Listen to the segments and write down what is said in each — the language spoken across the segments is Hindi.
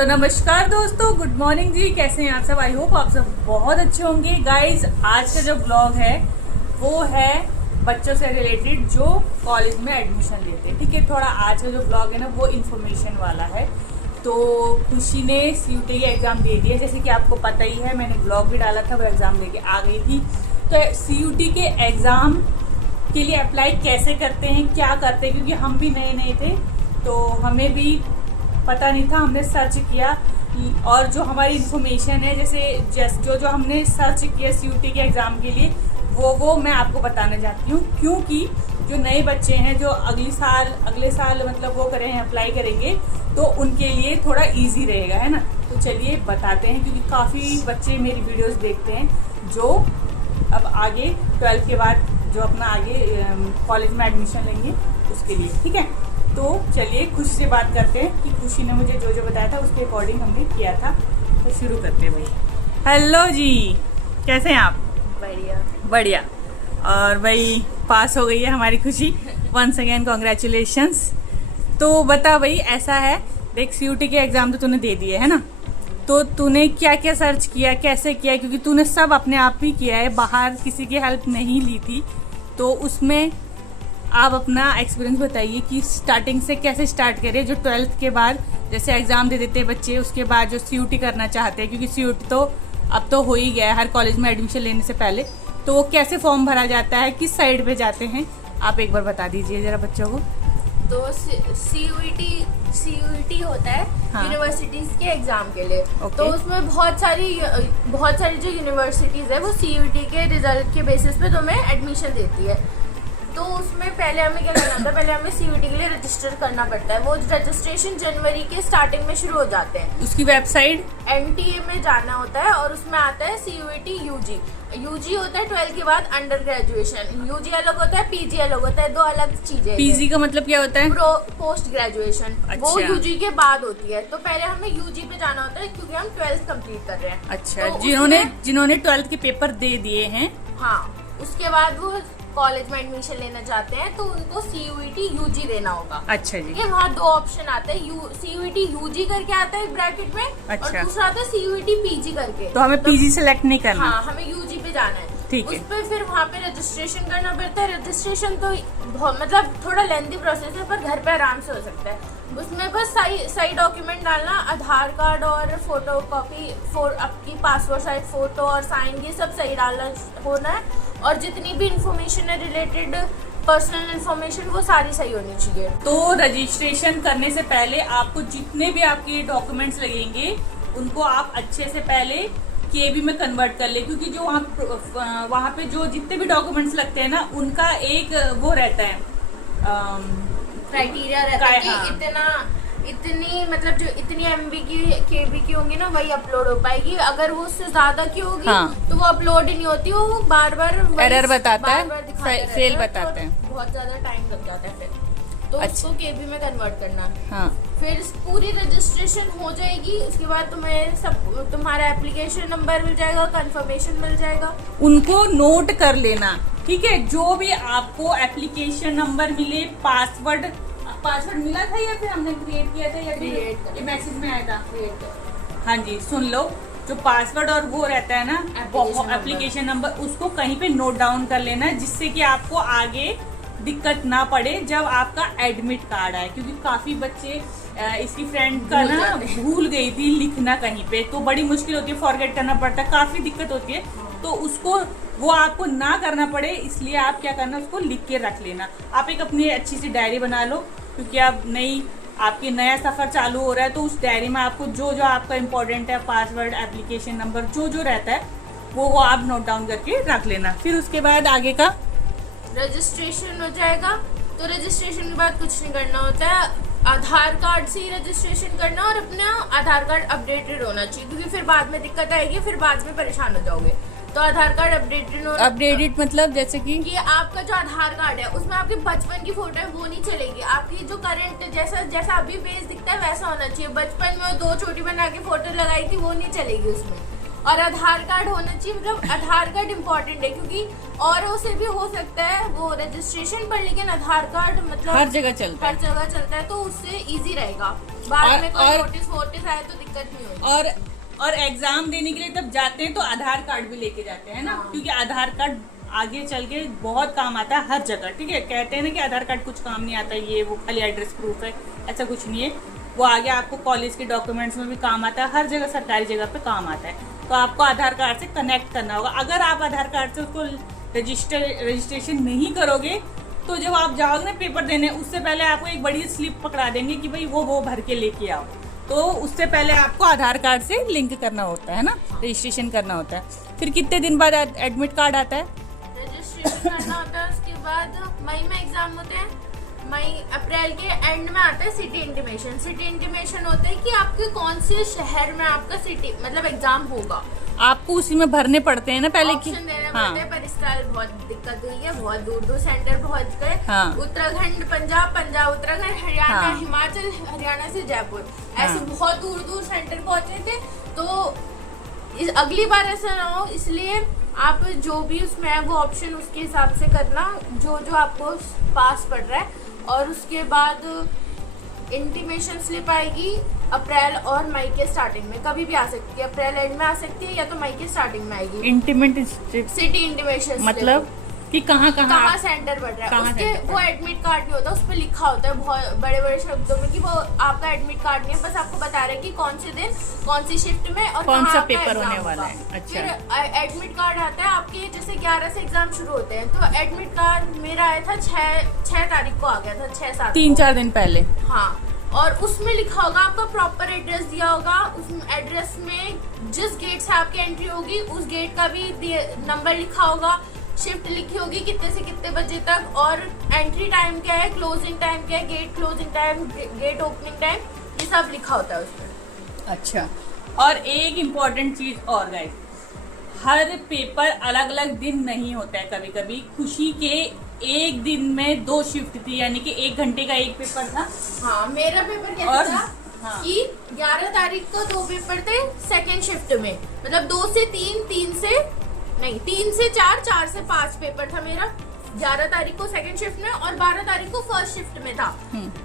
तो नमस्कार दोस्तों, गुड मॉर्निंग जी। कैसे हैं आप सब? आई होप आप सब बहुत अच्छे होंगे। गाइज, आज का जो ब्लॉग है वो है बच्चों से रिलेटेड जो कॉलेज में एडमिशन लेते हैं। ठीक है, थोड़ा आज का जो ब्लॉग है ना वो इन्फॉर्मेशन वाला है। तो खुशी ने CUT का एग्ज़ाम दे दिया, जैसे कि आपको पता ही है, मैंने ब्लॉग भी डाला था, वो एग्ज़ाम दे के आ गई थी। तो CUT के एग्ज़ाम के लिए अप्लाई कैसे करते हैं, क्या करते हैं, क्योंकि हम भी नए नए थे तो हमें भी पता नहीं था। हमने सर्च किया और जो हमारी इन्फॉर्मेशन है, जैसे जो हमने सर्च किया CUT के एग्ज़ाम के लिए, वो मैं आपको बताना चाहती हूँ। क्योंकि जो नए बच्चे हैं जो अगले साल मतलब वो करें, अप्लाई करेंगे, तो उनके लिए थोड़ा इजी रहेगा, है ना। तो चलिए बताते हैं, क्योंकि काफ़ी बच्चे मेरी वीडियोस देखते हैं जो अब आगे 12th के बाद जो अपना आगे कॉलेज में एडमिशन लेंगे उसके लिए। ठीक है, तो चलिए खुशी से बात करते हैं कि खुशी ने मुझे जो बताया था उसके अकॉर्डिंग हमने किया था। तो शुरू करते हैं भाई। हेलो जी, कैसे हैं आप? बढ़िया। और भाई पास हो गई है हमारी खुशी, वंस अगेन कॉन्ग्रेचुलेशंस। तो बता भाई, ऐसा है देख, CUT के एग्ज़ाम तो तूने दे दिए है ना, तो तूने क्या क्या सर्च किया, कैसे किया? क्योंकि तूने सब अपने आप ही किया है, बाहर किसी की हेल्प नहीं ली थी। तो उसमें आप अपना एक्सपीरियंस बताइए कि स्टार्टिंग से कैसे स्टार्ट करें, जो 12th के बाद जैसे एग्ज़ाम दे देते हैं बच्चे, उसके बाद जो CUT करना चाहते हैं, क्योंकि CUT तो अब तो हो ही गया है हर कॉलेज में एडमिशन लेने से पहले। तो वो कैसे फॉर्म भरा जाता है, किस साइड पे जाते हैं, आप एक बार बता दीजिए ज़रा बच्चों को। तो CUT होता है यूनिवर्सिटीज के एग्जाम के लिए। तो उसमें बहुत सारी जो यूनिवर्सिटीज है वो CUT के रिजल्ट के बेसिस पे तुम्हें एडमिशन देती है। तो उसमें पहले हमें क्या करना होता है, पहले हमें CUT के लिए रजिस्टर करना पड़ता है। वो रजिस्ट्रेशन जनवरी के स्टार्टिंग में शुरू हो जाते हैं। उसकी वेबसाइट NTA में जाना होता है और उसमें आता है CUT UG होता है 12th के बाद अंडर ग्रेजुएशन। UG अलग होता है, PG अलग होता है, दो अलग चीजें। PG का मतलब क्या होता है? Post graduation. अच्छा। वो UG के बाद होती है। तो पहले हमें UG पे जाना होता है क्योंकि हम 12th कंप्लीट कर रहे हैं। अच्छा, तो जिन्होंने 12th के पेपर दे दिए हैं, हाँ, उसके बाद वो कॉलेज में एडमिशन लेना चाहते हैं तो उनको CUT UG देना होगा। अच्छा जी। ये वहाँ दो ऑप्शन आते हैं, CUT UG करके आता है ब्रैकेट में। अच्छा। और दूसरा आता है CUT PG करके। तो हमें PG सेलेक्ट नहीं करना। हाँ, हमें UG पे जाना है। ठीक है। उस पर फिर वहाँ पे रजिस्ट्रेशन करना पड़ता है। रजिस्ट्रेशन तो मतलब थोड़ा लेंथी प्रोसेस है, पर घर पे आराम से हो सकता है। उसमें बस सही डॉक्यूमेंट डालना, आधार कार्ड और फोटो कॉपी, आपकी पासपोर्ट साइज फोटो और साइन, ये सब सही डालना होना है। और जितनी भी इंफॉर्मेशन है रिलेटेड पर्सनल इंफॉर्मेशन, वो सारी सही होनी चाहिए। तो रजिस्ट्रेशन करने से पहले आपको जितने भी आपके डॉक्यूमेंट्स लगेंगे उनको आप अच्छे से पहले KB में कन्वर्ट कर ले, क्योंकि जो वहाँ पे जो जितने भी डॉक्यूमेंट्स लगते हैं ना, उनका एक वो रहता है क्राइटेरिया रहता है कि इतनी मतलब जो इतनी MB की KB की होंगी ना, वही अपलोड हो पाएगी। अगर वो उससे ज्यादा की होगी तो वो अपलोड ही नहीं होती, वो बार एरर बताता है, फेल है, बताते हैं, बहुत ज्यादा टाइम लग जाता है फिर। तो अच्छा। उसको KB में कन्वर्ट करना है। हाँ। फिर पूरी रजिस्ट्रेशन हो जाएगी। उसके बाद तुम्हारा एप्लीकेशन नंबर मिल जाएगा, कंफर्मेशन मिल जाएगा, उनको नोट कर लेना। ठीक है, जो भी आपको एप्लीकेशन नंबर मिले, पासवर्ड मिला था या फिर हमने क्रिएट किया था, या फिर मैसेज में आया था? हाँ जी, सुन लो, जो पासवर्ड और वो रहता है ना एप्लीकेशन नंबर, उसको कहीं पे नोट डाउन कर लेना, जिससे कि आपको आगे दिक्कत ना पड़े जब आपका एडमिट कार्ड आए। क्योंकि काफी बच्चे इसकी फ्रेंड का ना भूल गई थी लिखना कहीं पे, तो बड़ी मुश्किल होती है, फॉरगेट करना पड़ता है, काफी दिक्कत होती है। तो उसको वो आपको ना करना पड़े, इसलिए आप क्या करना, उसको लिख के रख लेना। आप एक अपनी अच्छी सी डायरी बना लो, क्योंकि आपकी नया सफर चालू हो रहा है। तो उस डायरी में आपको जो आपका इम्पोर्टेंट है, पासवर्ड, एप्लीकेशन नंबर, जो रहता है वो आप नोट डाउन करके रख लेना। फिर उसके बाद आगे का रजिस्ट्रेशन हो जाएगा। तो रजिस्ट्रेशन के बाद कुछ नहीं करना होता है, आधार कार्ड से ही रजिस्ट्रेशन करना और अपना आधार कार्ड अपडेटेड होना चाहिए, क्योंकि फिर बाद में दिक्कत आएगी, फिर बाद में परेशान हो जाओगे। तो आधार कार्ड अपडेटेड मतलब जैसे कि आपका जो आधार कार्ड है उसमें आपके बचपन की फोटो है वो नहीं चलेगी। आपकी जो करंट जैसा अभी पेज दिखता है वैसा होना चाहिए। बचपन में 2 छोटी बना के फोटो लगाई थी वो नहीं चलेगी उसमें। और आधार कार्ड होना चाहिए, मतलब आधार कार्ड इम्पोर्टेंट है क्योंकि औरों से भी हो सकता है वो रजिस्ट्रेशन पर, लेकिन आधार कार्ड मतलब हर जगह चलता है, हर जगह चलता है, तो उससे इजी रहेगा। बाद में कोई नोटिस आए तो दिक्कत नहीं होगी। और एग्जाम देने के लिए तब जाते हैं तो आधार कार्ड भी लेके जाते हैं ना, क्योंकि आधार कार्ड आगे चल के बहुत काम आता है हर जगह। ठीक है, कहते हैं ना कि आधार कार्ड कुछ काम नहीं आता, ये वो खाली एड्रेस प्रूफ है, ऐसा कुछ नहीं है। वो आगे आपको कॉलेज के डॉक्यूमेंट्स में भी काम आता है, हर जगह सरकारी जगह पे काम आता है। तो आपको आधार कार्ड से कनेक्ट करना होगा। अगर आप आधार कार्ड से उसको रजिस्ट्रेशन नहीं करोगे तो जब आप जाओगे ना पेपर देने, उससे पहले आपको एक बड़ी स्लिप पकड़ा देंगे कि भाई वो भर के लेके आओ। तो उससे पहले आपको आधार कार्ड से लिंक करना होता है ना, रजिस्ट्रेशन करना होता है। फिर कितने दिन बाद एडमिट कार्ड आता है? रजिस्ट्रेशन करना होता है, उसके बाद मई में एग्जाम होते हैं। मई अप्रैल के एंड में आता है सिटी इंटीमेशन। सिटी इंटीमेशन होता है कि आपके कौन से शहर में आपका सिटी मतलब एग्जाम होगा। आपको उसी में भरने पड़ते हैं ना पहले की। ऑप्शन देने पड़ते हैं, पर इस साल बहुत दिक्कत हुई है, बहुत दूर दूर सेंटर पहुंच गए। उत्तराखंड, पंजाब उत्तराखंड, हरियाणा, हिमाचल, हरियाणा से जयपुर, ऐसे बहुत दूर दूर सेंटर पहुंचे थे। तो अगली बार ऐसा ना हो, इसलिए आप जो भी उसमें है वो ऑप्शन उसके हिसाब से करना जो आपको पास पड़ रहा है। और उसके बाद इंटीमेशन स्लिप आएगी अप्रैल और मई के स्टार्टिंग में, कभी भी आ सकती है। अप्रैल एंड में आ सकती है या तो मई के स्टार्टिंग में आएगी। सिटी इंटीमेशन मतलब कि कहाँ सेंटर बढ़ रहा है, उसके वो एडमिट कार्ड नहीं होता, उस पर लिखा होता है बहुत बड़े बड़े शब्दों में कि वो आपका एडमिट कार्ड नहीं है, बस आपको बता रहे हैं कि कौन से दिन कौन सी शिफ्ट में और कौन सा पेपर होने वाला है। अच्छा। फिर एडमिट कार्ड आता है आपके, जैसे 11 से एग्जाम शुरू होते हैं, तो एडमिट कार्ड मेरा आया था 6 तारीख को आ गया था, 6-7 3-4 दिन पहले। हाँ, और उसमें लिखा होगा आपका प्रॉपर एड्रेस दिया होगा, उस एड्रेस में जिस गेट से आपकी एंट्री होगी उस गेट का भी नंबर लिखा होगा, शिफ्ट लिखी होगी कितने से कितने बजे तक, और एंट्री टाइम क्या है, क्लोजिंग टाइम क्या है, gate closing time, gate opening time, ये सब लिखा होता है उसमें। अच्छा, और एक इम्पॉर्टेंट चीज और गाइस, हर पेपर अलग अलग दिन नहीं होता है। कभी कभी खुशी के एक दिन में 2 शिफ्ट थी, यानी कि 1 घंटे का एक पेपर था। हाँ, मेरा पेपर कैसा था कि 11 तारीख को 2 पेपर थे सेकेंड शिफ्ट में, मतलब 2 से 3, 3 से 4, 4 से 5 पेपर था मेरा। 11 तारीख को सेकंड शिफ्ट में और 12 तारीख को फर्स्ट शिफ्ट में था।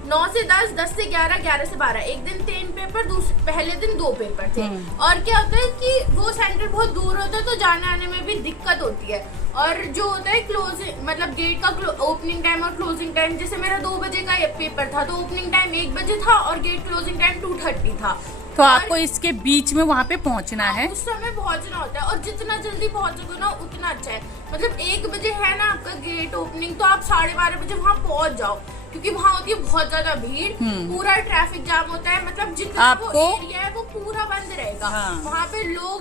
9 से 10, 10 से 11, 11 से 12, एक दिन 3 पेपर, पहले दिन 2 पेपर थे। और क्या होता है कि वो सेंटर बहुत दूर होता है तो जाने आने में भी दिक्कत होती है। और जो होता है क्लोजिंग मतलब गेट का ओपनिंग टाइम और क्लोजिंग टाइम, जैसे मेरा 2 बजे का पेपर था तो ओपनिंग टाइम 1 बजे था और गेट क्लोजिंग टाइम 2:30 था। तो आपको इसके बीच में वहाँ पे पहुँचना है, उस समय पहुँचना होता है, और जितना जल्दी पहुँचोगे ना उतना अच्छा है। मतलब 1 बजे है ना आपका गेट ओपनिंग, तो आप 12:30 बजे वहाँ पहुँच जाओ, क्योंकि वहाँ होती है बहुत ज्यादा भीड़, पूरा ट्रैफिक जाम होता है, मतलब जितना वो एरिया है वो पूरा बंद रहेगा। वहाँ पे लोग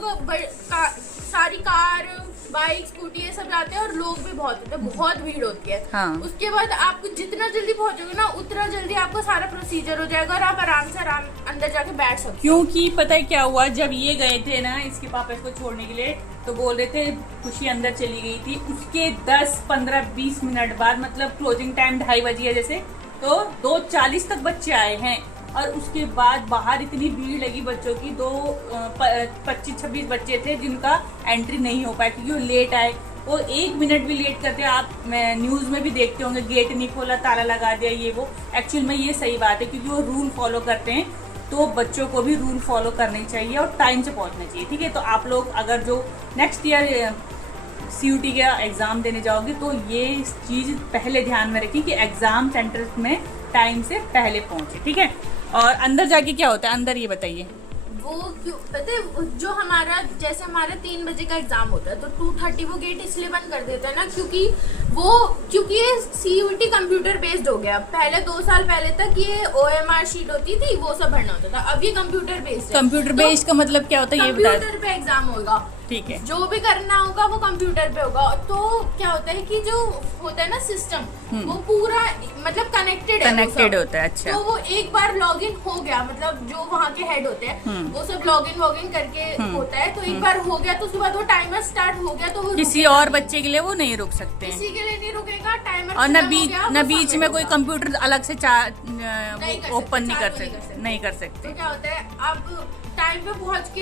सारी कार, बाइक, स्कूटी ये सब जाते हैं और लोग भी बहुत होते हैं, बहुत भीड़ होती है। उसके बाद आपको जितना जल्दी पहुंचोगे ना उतना जल्दी आपको सारा प्रोसीजर हो जाएगा और आप आराम से अंदर जाके बैठ सकते हो। क्योंकि पता है क्या हुआ, जब ये गए थे ना इसके पापा इसको छोड़ने के लिए, तो बोल रहे थे खुशी अंदर चली गई थी। उसके 10, 15, 20 मिनट बाद, मतलब क्लोजिंग टाइम 2:30 बजे जैसे, तो 2:40 तक बच्चे आए हैं। और उसके बाद बाहर इतनी भीड़ लगी बच्चों की, 25-26 बच्चे थे जिनका एंट्री नहीं हो पाया क्योंकि वो लेट आए। वो 1 मिनट भी लेट करते, आप न्यूज़ में भी देखते होंगे, गेट नहीं खोला, ताला लगा दिया, ये वो। एक्चुअल में ये सही बात है क्योंकि वो रूल फॉलो करते हैं, तो बच्चों को भी रूल फॉलो करने चाहिए और टाइम से पहुंचना चाहिए। ठीक है, तो आप लोग अगर जो नेक्स्ट ईयर CUT का एग्ज़ाम देने जाओगे तो ये चीज़ पहले ध्यान में रखें कि एग्ज़ाम सेंटर में टाइम से पहले पहुंचे। ठीक है, और अंदर जाके क्या होता है, अंदर ये बताइए। वो क्यों पता है, जो हमारा जैसे हमारा 3 बजे का एग्जाम होता है तो 2:30 वो गेट इसलिए बंद कर देता है ना, क्योंकि ये CUT कंप्यूटर बेस्ड हो गया। पहले 2 साल पहले तक ये OMR शीट होती थी, वो सब भरना होता था, अब ये कंप्यूटर बेस्ड है। कंप्यूटर बेस्ड का मतलब क्या होता है ये बताइए। कंप्यूटर पे एग्जाम होगा, ठीक है, जो भी करना होगा वो कंप्यूटर पे होगा। तो क्या होता है कि जो होता है ना सिस्टम, वो पूरा मतलब कनेक्टेड होता है। अच्छा, तो वो एक बार लॉगिन हो गया, मतलब जो वहाँ के हेड होते हैं वो सब लॉगिन करके होता है, तो एक बार हो गया तो उसके बाद वो टाइमर स्टार्ट हो गया, तो वो किसी और बच्चे के लिए वो नहीं रुक सकते, किसी के लिए नहीं रुकेगा टाइमर। और न बीच में कोई कंप्यूटर अलग से ओपन नहीं कर सकते। तो क्या होता है, अब टाइम पे पहुंच के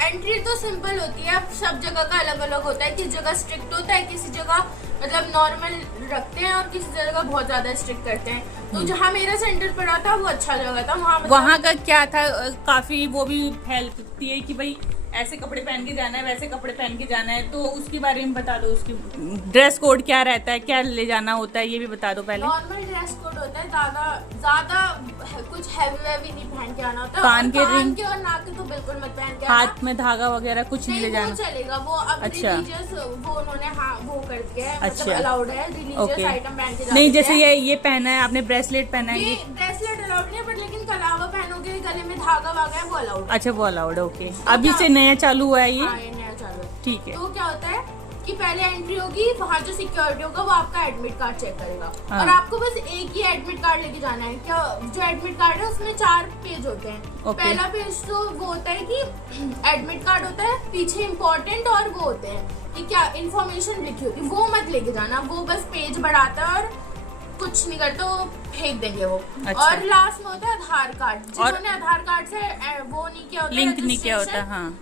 एंट्री तो सिंपल होती है, अब सब जगह का अलग अलग होता है, किसी जगह स्ट्रिक्ट होता है, किसी जगह मतलब नॉर्मल रखते हैं और किसी जगह बहुत ज्यादा स्ट्रिक्ट करते हैं। तो जहाँ मेरा सेंटर पड़ा था वो अच्छा जगह था, वहाँ का क्या था, काफी वो भी हेल्प करती है कि भाई ऐसे कपड़े पहन के जाना है, वैसे कपड़े पहन के जाना है, तो उसके बारे में बता दो। उसकी ड्रेस कोड क्या रहता है, क्या ले जाना होता है, ये भी बता दो पहले। नॉर्मल ड्रेस कोड होता है, ज्यादा कुछ हैवी वैवी नहीं पहन के आना होता है। कान के रिंग के और नाक के तो बिल्कुल मत पहन के हाथ में धागा वगैरह कुछ नहीं ले जाना, चलेगा वो। अब अच्छा, रिलीजियस वो उन्होंने वो कर दिया है, अच्छा, मतलब अलाउड है रिलीजियस आइटम पहन के। नहीं जैसे ये पहना है आपने, ब्रेसलेट पहना है, ये ब्रेसलेट अलाउड नहीं है, बट लेकिन कलावा पहनोगे, गले में धागा वागा है, वो अलाउड है। अच्छा वो अलाउड है, ओके। अभी से नया चालू हुआ है ये, हाँ, ये नया चालू है। ठीक है। तो क्या होता है कि पहले एंट्री होगी, वहाँ जो सिक्योरिटी होगा वो आपका एडमिट कार्ड चेक करेगा। हाँ। और आपको बस एक ही एडमिट कार्ड लेके जाना है। क्या जो एडमिट कार्ड है उसमें 4 पेज होते हैं। पहला पेज तो वो होता है कि एडमिट कार्ड होता है, पीछे इम्पोर्टेंट और वो होते हैं कि क्या इन्फॉर्मेशन लिखी होती है, वो मत लेके जाना, वो बस पेज बढ़ाता है और कुछ नहीं करते, वो फेंक देंगे वो। अच्छा। और लास्ट में होता है आधार कार्ड, जिन्होंने आधार कार्ड से वो नहीं किया होता, लिंक नहीं किया होता, हाँ,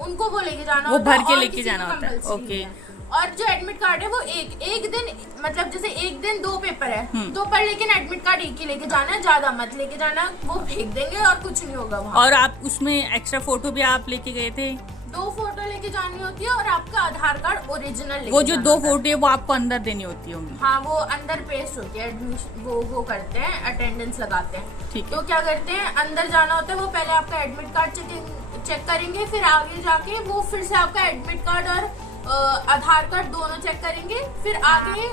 उनको वो लेके जाना वो होता है, भर के और लेके किसी जाना को होता है, compulsory ओके। नहीं है। और जो एडमिट कार्ड है वो एक दिन, मतलब जैसे एक दिन 2 पेपर है तो पर, लेकिन एडमिट कार्ड एक ही लेके जाना है, ज्यादा मत लेके जाना, वो फेंक देंगे और कुछ नहीं होगा वहाँ। और आप उसमें एक्स्ट्रा फोटो भी आप लेके गए थे? 2 फोटो लेके जानी होती है और आपका आधार कार्ड ओरिजिनल। वो जो 2 फोटो है वो आपको अंदर देनी होती होंगी? हाँ, वो अंदर पेस्ट होती है, एडमिशन वो करते हैं, अटेंडेंस लगाते हैं। ठीक है। तो क्या करते हैं, अंदर जाना होता है, वो पहले आपका एडमिट कार्ड चेक करेंगे, फिर आगे जाके वो फिर से आपका एडमिट कार्ड और आधार कार्ड दोनों चेक करेंगे, फिर आगे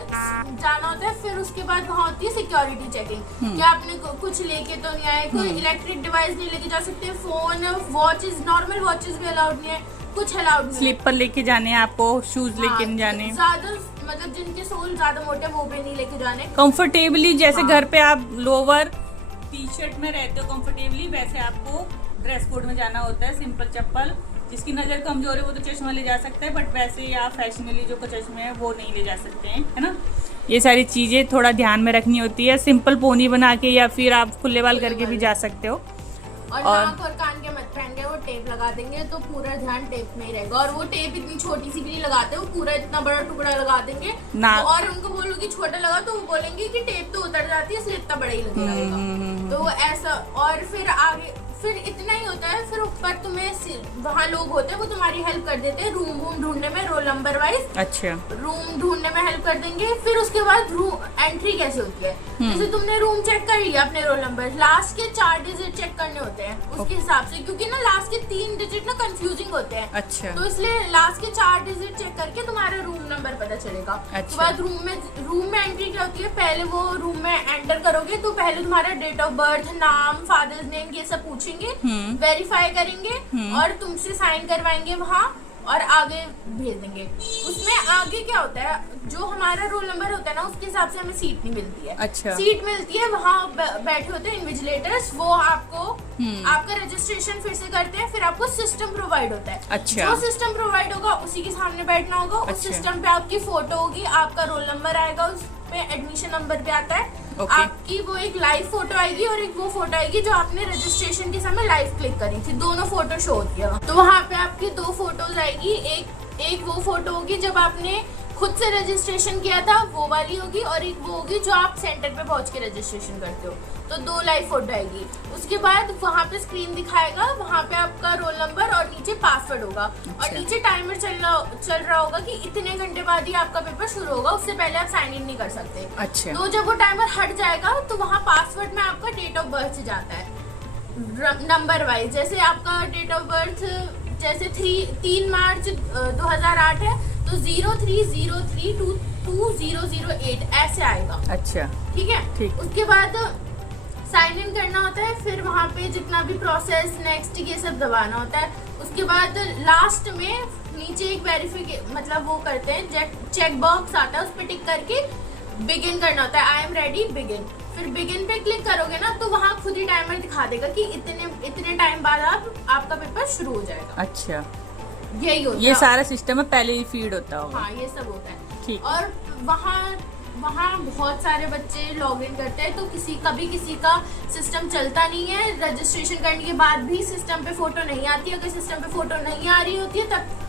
जाना होता है। फिर उसके बाद वहाँ होती है सिक्योरिटी चेकिंग, कि आपने कुछ लेके तो नहीं आए, कोई इलेक्ट्रिक डिवाइस नहीं लेके जा सकते, फोन, वॉचेस, नॉर्मल वॉचेस भी अलाउड नहीं है, कुछ अलाउड नहीं। स्लीपर लेके जाने हैं आपको, शूज लेके नहीं जाने, ज्यादा मतलब जिनके सोल ज्यादा मोटे वो भी नहीं लेके जाने। कंफर्टेबली जैसे घर पे आप लोअर टी शर्ट में रहते हो कंफर्टेबली, वैसे आपको ड्रेस कोड में जाना होता है। सिंपल चप्पल, जिसकी नजर कमजोर है वो तो चश्मा ले जा सकता है, बट वैसे या फैशनली जो चश्मे हैं वो नहीं ले जा सकते हैं, है ना। ये सारी चीजें थोड़ा ध्यान में रखनी होती है। सिंपल पोनी बना के या फिर आप खुले बाल करके भी जा सकते हो। और नाक और कान के मत पहन के वो टेप लगा देंगे, तो पूरा ध्यान टेप में ही रहेगा। और वो टेप इतनी छोटी सी भी नहीं लगाते, वो पूरा इतना बड़ा टुकड़ा लगा देंगे ना। और उनको बोलो कि छोटा लगा तो वो बोलेंगे कि टेप तो उतर जाती है, इसलिए इतना बड़ा ही लगेगा। तो वो ऐसा। और फिर आगे फिर इतना ही होता है, फिर ऊपर तुम्हें वहाँ लोग होते हैं वो तुम्हारी हेल्प कर देते हैं रूम वूम ढूंढने में, रोल नंबर वाइज। अच्छा। रूम ढूंढने में हेल्प कर देंगे। फिर उसके बाद एंट्री कैसे होती है, जैसे तुमने रूम चेक कर लिया, अपने रोल नंबर, लास्ट के 4 डिजिट चेक करने होते हैं उसके हिसाब से, क्योंकि ना लास्ट के 3 डिजिट ना कंफ्यूजिंग होते हैं। अच्छा। तो इसलिए लास्ट के 4 डिजिट चेक करके तुम्हारा रूम नंबर पता चलेगा। अच्छा। उसके बाद रूम में एंट्री क्या होती है, पहले वो रूम में एंटर करोगे तो पहले तुम्हारा डेट ऑफ बर्थ, नाम, फादर्स नेम, ये सब पूछेंगे, वेरीफाई करेंगे और तुमसे साइन करवाएंगे वहाँ और आगे भेज देंगे। उसमें आगे क्या होता है, जो हमारा रोल नंबर होता है ना उसके हिसाब से हमें सीट नहीं मिलती है। अच्छा। सीट मिलती है, वहाँ बैठे होते हैं इन्विजिलेटर्स, वो आपको आपका रजिस्ट्रेशन फिर से करते हैं, फिर आपको सिस्टम प्रोवाइड होता है। अच्छा। जो सिस्टम प्रोवाइड होगा उसी के सामने बैठना होगा। अच्छा। उस सिस्टम पे आपकी फोटो होगी, आपका रोल नंबर आएगा, उस पे एडमिशन नंबर भी आता है। Okay. आपकी वो एक लाइव फोटो आएगी और एक वो फोटो आएगी जो आपने रजिस्ट्रेशन के समय लाइव क्लिक करी थी, दोनों फोटो शो होती है। तो वहाँ पे आपकी 2 फोटोज आएगी, एक वो फोटो होगी जब आपने खुद से रजिस्ट्रेशन किया था वो वाली होगी, और एक वो होगी जो आप सेंटर पे पहुंच के रजिस्ट्रेशन करते हो। तो 2 लाइव फोटो आएगी। उसके बाद वहाँ पे स्क्रीन दिखाएगा, वहाँ पे आपका रोल नंबर और नीचे पासवर्ड होगा। अच्छा। और नीचे टाइमर चल रहा होगा कि इतने घंटे बाद ही आपका पेपर शुरू होगा, उससे पहले आप साइन इन नहीं कर सकते। अच्छा। तो जब वो टाइमर हट जाएगा तो वहाँ पासवर्ड में आपका डेट ऑफ बर्थ से जाता है नंबर वाइज। जैसे आपका डेट ऑफ बर्थ जैसे 3 मार्च 2008 है तो 0303222008 ऐसे आएगा। अच्छा। ठीक है। ठीक। उसके बाद साइन इन करना होता है, फिर वहाँ पे जितना भी प्रोसेस नेक्स्ट ये सब दबाना होता है। उसके बाद लास्ट में नीचे एक वेरिफिकेशन मतलब वो करते हैं, चेक बॉक्स आता है, उस पर टिक करके बिगिन करना होता है, आई एम रेडी बिगिन। फिर बिगिन पे क्लिक करोगे ना तो वहाँ खुद ही टाइमर दिखा देगा कि इतने टाइम बाद आपका पेपर शुरू हो जाएगा। अच्छा। यही होता है, ये सारा सिस्टम है, पहले ही फीड होता होगा। हाँ ये सब होता है। ठीक। और वहाँ वहाँ बहुत सारे बच्चे लॉग इन करते हैं, तो किसी का सिस्टम चलता नहीं है। रजिस्ट्रेशन करने के बाद भी सिस्टम पे फोटो नहीं आती। अगर सिस्टम पे फोटो नहीं आ रही होती है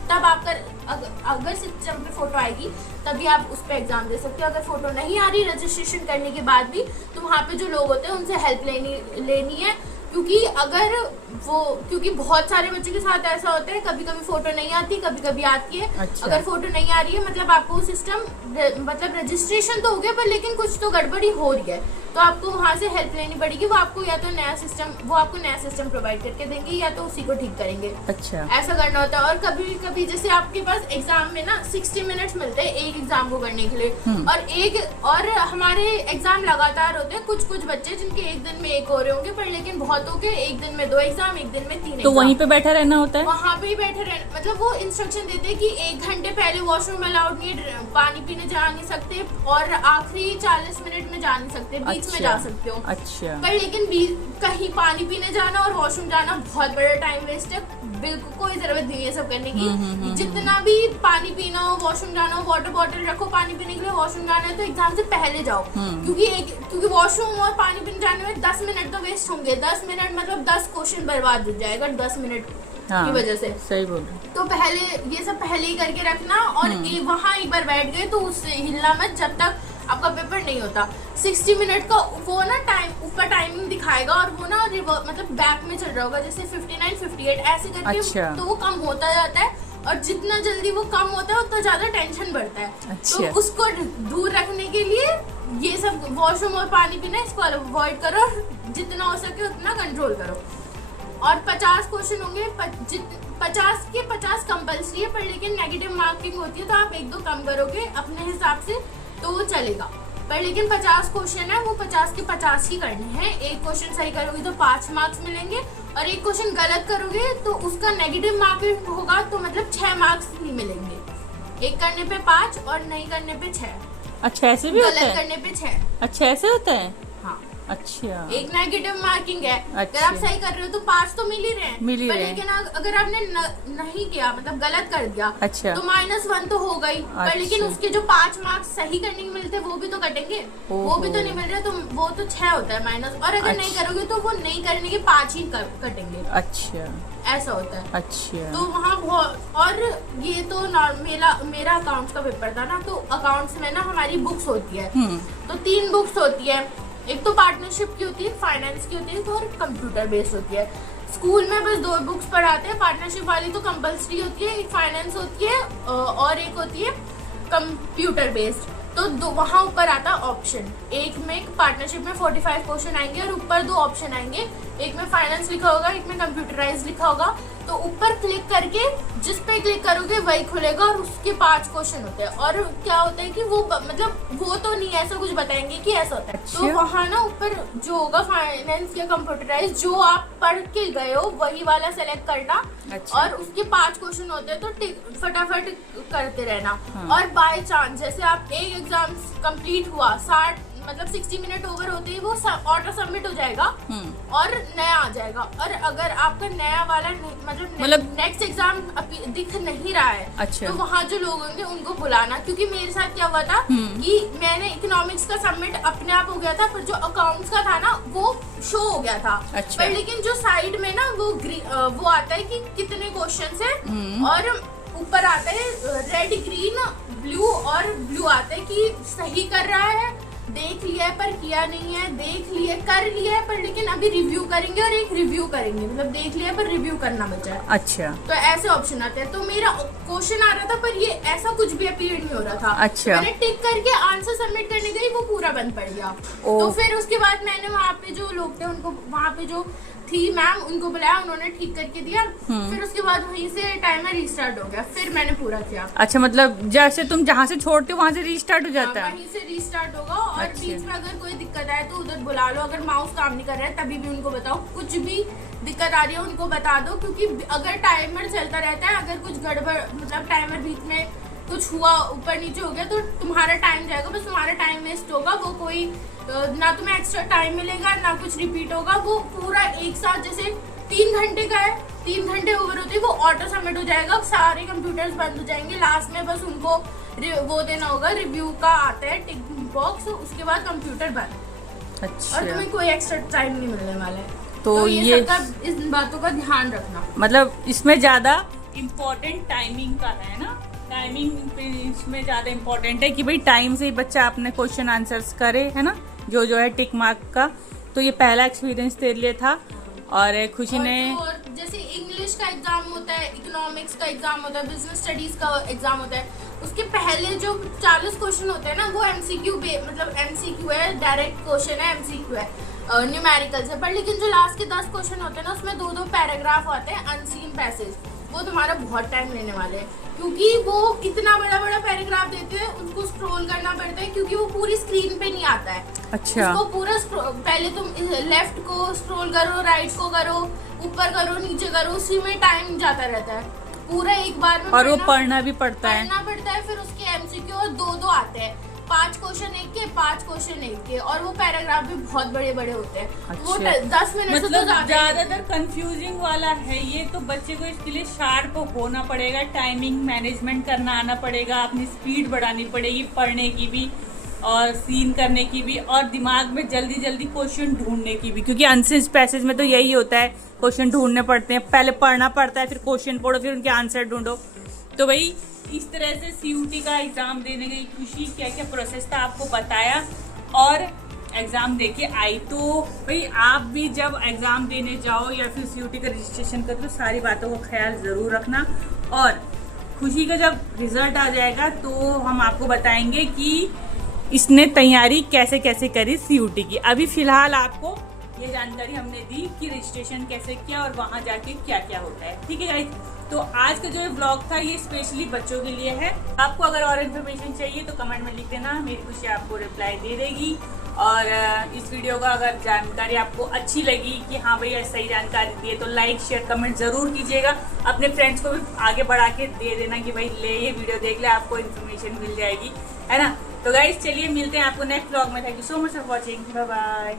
तब आप अगर सिस्टम पे फोटो आएगी तभी आप उस पर एग्जाम दे सकते हो। अगर फोटो नहीं आ रही रजिस्ट्रेशन करने के बाद भी, तो वहाँ पे जो लोग होते हैं उनसे हेल्प लेनी है, क्योंकि बहुत सारे बच्चों के साथ ऐसा होता है, कभी कभी फोटो नहीं आती, कभी कभी आती है। अच्छा। अगर फोटो नहीं आ रही है मतलब आपको सिस्टम मतलब रजिस्ट्रेशन तो हो गया पर लेकिन कुछ तो गड़बड़ी हो रही है, तो आपको वहाँ से हेल्प लेनी पड़ेगी। वो आपको या तो नया सिस्टम प्रोवाइड करके देंगे या तो उसी को ठीक करेंगे। अच्छा, ऐसा करना होता है। और कभी कभी जैसे आपके पास एग्जाम में ना 60 मिनट्स मिलते हैं एक एग्जाम को करने के लिए, और हमारे एग्जाम लगातार होते हैं। कुछ बच्चे जिनके एक दिन में एक हो रहे होंगे, पर लेकिन बहुतों के एक दिन में 2 एग्जाम, एक दिन में 3 एग्जाम। तो वहीं पे बैठा रहना होता है? वहाँ पे ही बैठे रहना, मतलब वो इंस्ट्रक्शन देते हैं कि 1 घंटे पहले वॉशरूम अलाउड नहीं है, पानी पीने जा नहीं सकते, और आखिरी 40 मिनट में जा नहीं सकते, बीच में जा सकते हो। अच्छा। पर लेकिन कहीं पानी पीने जाना और वॉशरूम जाना बहुत बड़ा टाइम वेस्ट है। बिल्कुल कोई जरूरत नहीं है सब करने की। जितना भी पानी पीना हो, वॉशरूम जाना हो, वाटर बॉटल रखो पानी पीने के लिए, वॉशरूम जाना है तो एग्जाम से पहले जाओ, क्योंकि वॉशरूम और पानी पीने जाने में 10 मिनट तो वेस्ट होंगे। 10 मिनट मतलब 10 क्वेश्चन बर्बाद हो जाएगा 10 मिनट की वजह से। सही बोल रहे। तो पहले ये सब पहले ही करके रखना, और वहाँ एक बार बैठ गए तो उससे हिलना मत जब तक आपका पेपर नहीं होता। 60 मिनट का वो ना ऊपर टाइमिंग दिखाएगा, और वो ना मतलब बैक में चल रहा होगा, जैसे 59, 58 ऐसे करके। अच्छा। तो वो कम होता जाता है, और जितना जल्दी वो कम होता है उतना ज्यादा टेंशन बढ़ता है। अच्छा। तो उसको दूर रखने के लिए ये सब वॉशरूम और पानी पीना इसको अवॉइड करो, जितना हो सके उतना कंट्रोल करो। और 50 क्वेश्चन होंगे, 50 के 50 कंपल्सरी है, पर लेकिन नेगेटिव मार्किंग होती है, तो आप 1-2 कम करोगे अपने हिसाब से तो वो चलेगा। पर लेकिन 50 क्वेश्चन है वो 50 के 50 ही करने हैं। एक क्वेश्चन सही करोगे तो 5 मार्क्स मिलेंगे, और एक क्वेश्चन गलत करोगे तो उसका नेगेटिव मार्किंग होगा, तो मतलब 6 मार्क्स नहीं मिलेंगे। एक करने पे 5 और नहीं करने पे 6। अच्छा, ऐसे भी होता है? गलत करने पे 6। अच्छा, ऐसे होता है? हाँ। अच्छा। एक नेगेटिव मार्किंग है। अच्छा। अगर आप सही कर रहे हो तो 5 तो मिल ही रहे हैं, लेकिन अगर आपने नहीं किया मतलब गलत कर दिया, अच्छा, तो -1 तो हो गई। अच्छा। पर लेकिन उसके जो 5 मार्क्स सही करने के मिलते वो भी तो कटेंगे, वो भी तो नहीं मिल रहे, तो वो तो 6 होता है माइनस। और अगर नहीं करोगे तो वो नहीं करने के 5 ही कटेंगे। अच्छा, ऐसा होता है। अच्छा। तो वहाँ और ये तो मेरा अकाउंट्स का पेपर था ना, तो अकाउंट्स में ना हमारी बुक्स होती है, तो 3 बुक्स होती है। एक तो पार्टनरशिप की होती है, फाइनेंस की होती है, तो और कंप्यूटर बेस्ड होती है। स्कूल में बस 2 बुक्स पढ़ाते हैं, पार्टनरशिप वाली तो कंपल्सरी होती है, एक फाइनेंस होती है और एक होती है कंप्यूटर बेस्ड। तो वहाँ ऊपर आता ऑप्शन, एक में पार्टनरशिप में 45 क्वेश्चन आएंगे और ऊपर 2 ऑप्शन आएंगे, एक में फाइनेंस लिखा होगा, एक में कंप्यूटराइज लिखा होगा। तो ऊपर क्लिक करके जिस पे क्लिक करोगे वही खुलेगा, और उसके 5 क्वेश्चन होते हैं। और क्या होता है कि वो मतलब वो तो नहीं ऐसा कुछ बताएंगे कि ऐसा होता है। तो वहाँ ना ऊपर जो होगा फाइनेंस या कंप्यूटराइज, जो आप पढ़ के गए हो वही वाला सेलेक्ट करना। अच्छा। और उसके 5 क्वेश्चन होते हैं, तो फटाफट करते रहना। और बाय चांस जैसे आप एक एग्जाम कंप्लीट हुआ, 60 मिनट ओवर होते ही वो ऑटो सबमिट हो जाएगा और नया आ जाएगा। और अगर आपका नया वाला मतलब नेक्स्ट एग्जाम दिख नहीं रहा है, अच्छा, तो वहाँ जो लोग होंगे उनको बुलाना। क्योंकि मेरे साथ क्या हुआ था कि मैंने इकोनॉमिक्स का सबमिट अपने आप हो गया था, पर जो अकाउंट्स का था ना वो शो हो गया था। अच्छा। पर लेकिन जो साइड में ना वो आता है कि कितने क्वेश्चन है, और ऊपर आता है रेड, ग्रीन, ब्लू, और ब्लू आता है कि सही कर रहा है, देख लिया है पर किया नहीं है, देख लिया कर लिया है पर लेकिन अभी रिव्यू करेंगे, और एक रिव्यू करेंगे, मतलब देख लिया पर रिव्यू करना बचा है। अच्छा। तो ऐसे ऑप्शन आते हैं। तो मेरा क्वेश्चन आ रहा था पर ये ऐसा कुछ भी अपीयर नहीं हो रहा था। अच्छा। मैंने टिक करके आंसर सबमिट करने गई, वो पूरा बंद पड़ गया। तो फिर उसके बाद मैंने वहाँ पे जो लोग थे उनको, वहाँ पे जो थी मैम, उनको बुलाया, उन्होंने ठीक करके दिया। फिर उसके बाद वहीं से टाइमर रीस्टार्ट हो गया, फिर मैंने पूरा किया। अच्छा, मतलब जैसे तुम जहाँ से छोड़ते हो वहाँ से रीस्टार्ट हो जाता है? वहीं से रीस्टार्ट होगा। और अच्छा। बीच में अगर कोई दिक्कत आए तो उधर बुला लो, अगर माउस काम नहीं कर रहा है तभी भी उनको बताओ, कुछ भी दिक्कत आ रही है उनको बता दो। क्योंकि अगर टाइमर चलता रहता है, अगर कुछ गड़बड़ मतलब टाइमर बीच में कुछ हुआ, ऊपर नीचे हो गया, तो तुम्हारा टाइम जाएगा, बस तुम्हारा टाइम वेस्ट होगा। वो कोई ना तुम्हें एक्स्ट्रा टाइम मिलेगा, ना कुछ रिपीट होगा। वो पूरा एक साथ, जैसे 3 घंटे का है, 3 घंटे ओवर होते ही वो ऑटो सबमिट हो जाएगा, सारे कंप्यूटर्स बंद हो जाएंगे। लास्ट में बस उनको वो देना होगा, रिव्यू का आता है टिक बॉक्स, उसके बाद कंप्यूटर बंद। अच्छा, और तुम्हें कोई एक्स्ट्रा टाइम नहीं मिलने वाला है। तो ये सबका इस बातों का ध्यान रखना। मतलब इसमें ज्यादा इम्पोर्टेंट टाइमिंग का है ना, टाइमिंग इसमें ज्यादा इम्पोर्टेंट है कि भाई टाइम से ही बच्चा अपने क्वेश्चन आंसर्स करे, है ना, जो है टिक मार्क का। तो ये पहला एक्सपीरियंस तेरे लिए था। और खुशी ने और जैसे इंग्लिश का एग्जाम होता है, इकोनॉमिक्स का एग्जाम होता है, बिजनेस स्टडीज का एग्जाम होता है, उसके पहले जो 40 क्वेश्चन होते हैं ना, वो एमसीक्यू मतलब एमसीक्यू है, डायरेक्ट क्वेश्चन है, एमसीक्यू है न्यूमेरिकल से। पर लेकिन जो लास्ट के 10 क्वेश्चन होते हैं ना, उसमें 2-2 पैराग्राफ आते हैं अनसीन पैसेज, वो तुम्हारा बहुत टाइम लेने वाले हैं, क्योंकि वो इतना बड़ा बड़ा पैराग्राफ देते हैं, उनको स्क्रॉल करना पड़ता है, क्योंकि वो पूरी स्क्रीन पे नहीं आता है। अच्छा, उसको पूरा पहले तुम लेफ्ट को स्क्रॉल करो, राइट को करो, ऊपर करो, नीचे करो, उसी में टाइम जाता रहता है पूरा एक बार में। और वो पढ़ना भी पड़ता है, फिर उसके एमसीक्यू और 2-2 आते हैं, 5 क्वेश्चन एक के, 5 क्वेश्चन एक के, और वो पैराग्राफ भी बहुत बड़े बड़े होते हैं। अच्छा। वो 10 मिनट से तो मतलब ज्यादातर कंफ्यूजिंग वाला है ये, तो बच्चे को इसके लिए शार्प होना पड़ेगा, टाइमिंग मैनेजमेंट करना आना पड़ेगा, अपनी स्पीड बढ़ानी पड़ेगी पढ़ने की भी और सीन करने की भी, और दिमाग में जल्दी जल्दी क्वेश्चन ढूंढने की भी, क्योंकि आंसर पैसेज में तो यही होता है, क्वेश्चन ढूंढने पड़ते हैं, पहले पढ़ना पड़ता है, फिर क्वेश्चन पढ़ो, फिर उनके आंसर ढूंढो। तो भाई इस तरह से सीयूटी का एग्जाम देने गई खुशी, क्या क्या प्रोसेस था आपको बताया और एग्जाम देके आई। तो भाई आप भी जब एग्जाम देने जाओ या फिर सीयूटी का रजिस्ट्रेशन करो, तो सारी बातों का ख्याल जरूर रखना। और खुशी का जब रिजल्ट आ जाएगा तो हम आपको बताएंगे कि इसने तैयारी कैसे कैसे करी सीयूटी की। अभी फिलहाल आपको ये जानकारी हमने दी कि रजिस्ट्रेशन कैसे किया और वहां जाके क्या क्या होता है। ठीक है गाइस, तो आज का जो व्लॉग था ये स्पेशली बच्चों के लिए है। आपको अगर और इन्फॉर्मेशन चाहिए तो कमेंट में लिख देना, मेरी खुशी आपको रिप्लाई दे देगी। और इस वीडियो का अगर जानकारी आपको अच्छी लगी कि हाँ भैया सही जानकारी दी है, तो लाइक शेयर कमेंट जरूर कीजिएगा। अपने फ्रेंड्स को भी आगे बढ़ा के दे देना कि भाई ले ये वीडियो देख ले, आपको इन्फॉर्मेशन मिल जाएगी, है ना। तो गाइस चलिए मिलते हैं आपको नेक्स्ट व्लॉग में। Thank you so much for watching, bye bye.